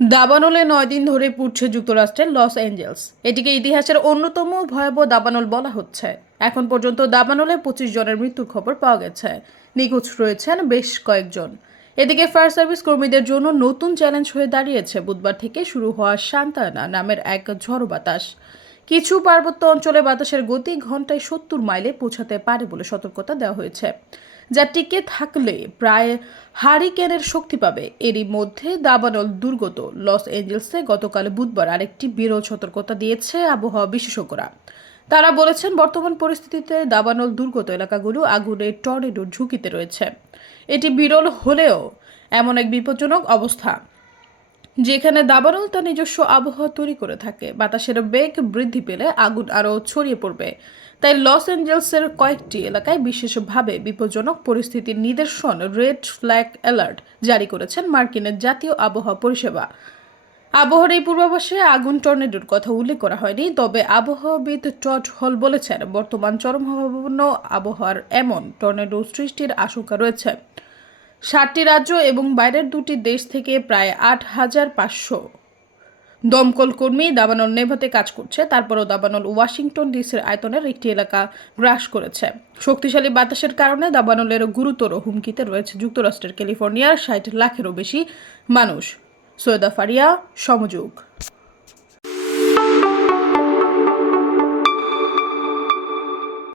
দাবানলে ৯ দিন ধরে পুড়ছে যুক্তরাষ্ট্রের লস অ্যাঞ্জেলস। এটিকে ইতিহাসের অন্যতম ভয়াবহ দাবানল বলা হচ্ছে। এখন পর্যন্ত দাবানলে ২৫ জনের মৃত্যুর খবর পাওয়া গেছে। নিখোঁজ রয়েছেন বেশ কয়েকজন। এদিকে ফায়ার সার্ভিস কর্মীদের জন্য নতুন চ্যালেঞ্জ হয়ে দাঁড়িয়েছে বুধবার থেকে শুরু হওয়া সান্তানা নামের এক ঝড়ো বাতাস। কিছু পার্বত্য অঞ্চলে বাতাসের গতি ঘন্টায় ৭০ মাইলে পৌঁছাতে পারে বলে সতর্কতা দেওয়া হয়েছে, যা টিকে থাকলে প্রায় হারিকেনের শক্তি পাবে। এরই মধ্যে দাবানল দুর্গত লস অ্যাঞ্জেলসে গতকাল বুধবার আরেকটি বিরল সতর্কতা দিয়েছে আবহাওয়া বিশেষজ্ঞরা। তারা বলেছেন, বর্তমান পরিস্থিতিতে দাবানল দুর্গত এলাকাগুলো আগুনের টর্নেডোর ঝুঁকিতে রয়েছে। এটি বিরল হলেও এমন এক বিপজ্জনক অবস্থা যেখানে দাবানল তার নিজস্ব আবহাওয়া তৈরি করে থাকে। বাতাসের বেগ বৃদ্ধি পেলে আগুন আরও ছড়িয়ে পড়বে। তাই লস অ্যাঞ্জেলসের কয়েকটি এলাকায় বিশেষভাবে বিপজ্জনক পরিস্থিতির নিদর্শন রেড ফ্ল্যাগ অ্যালার্ট জারি করেছেন মার্কিনের জাতীয় আবহাওয়া পরিষেবা। আবহাওয়ার এই পূর্বাভাসে আগুন টর্নেডোর কথা উল্লেখ করা হয়নি, তবে আবহাওয়াবিদ টড হল বলেছেন, বর্তমান চরমভাবাপন্ন আবহাওয়ার এমন টর্নেডো সৃষ্টির আশঙ্কা রয়েছে। ৭টি রাজ্য এবং বাইরের ২টি দেশ থেকে প্রায় ৮,৫০০ দমকল কর্মী দাবানল নেভাতে কাজ করছে। তারপরও দাবানল ওয়াশিংটন ডিসির আয়তনের একটি এলাকা গ্রাস করেছে। শক্তিশালী বাতাসের কারণে দাবানলের গুরুতর হুমকিতে রয়েছে যুক্তরাষ্ট্রের ক্যালিফোর্নিয়ার ৬০ লাখেরও বেশি মানুষ। সৈয়দা ফারিয়া, সমযোগ।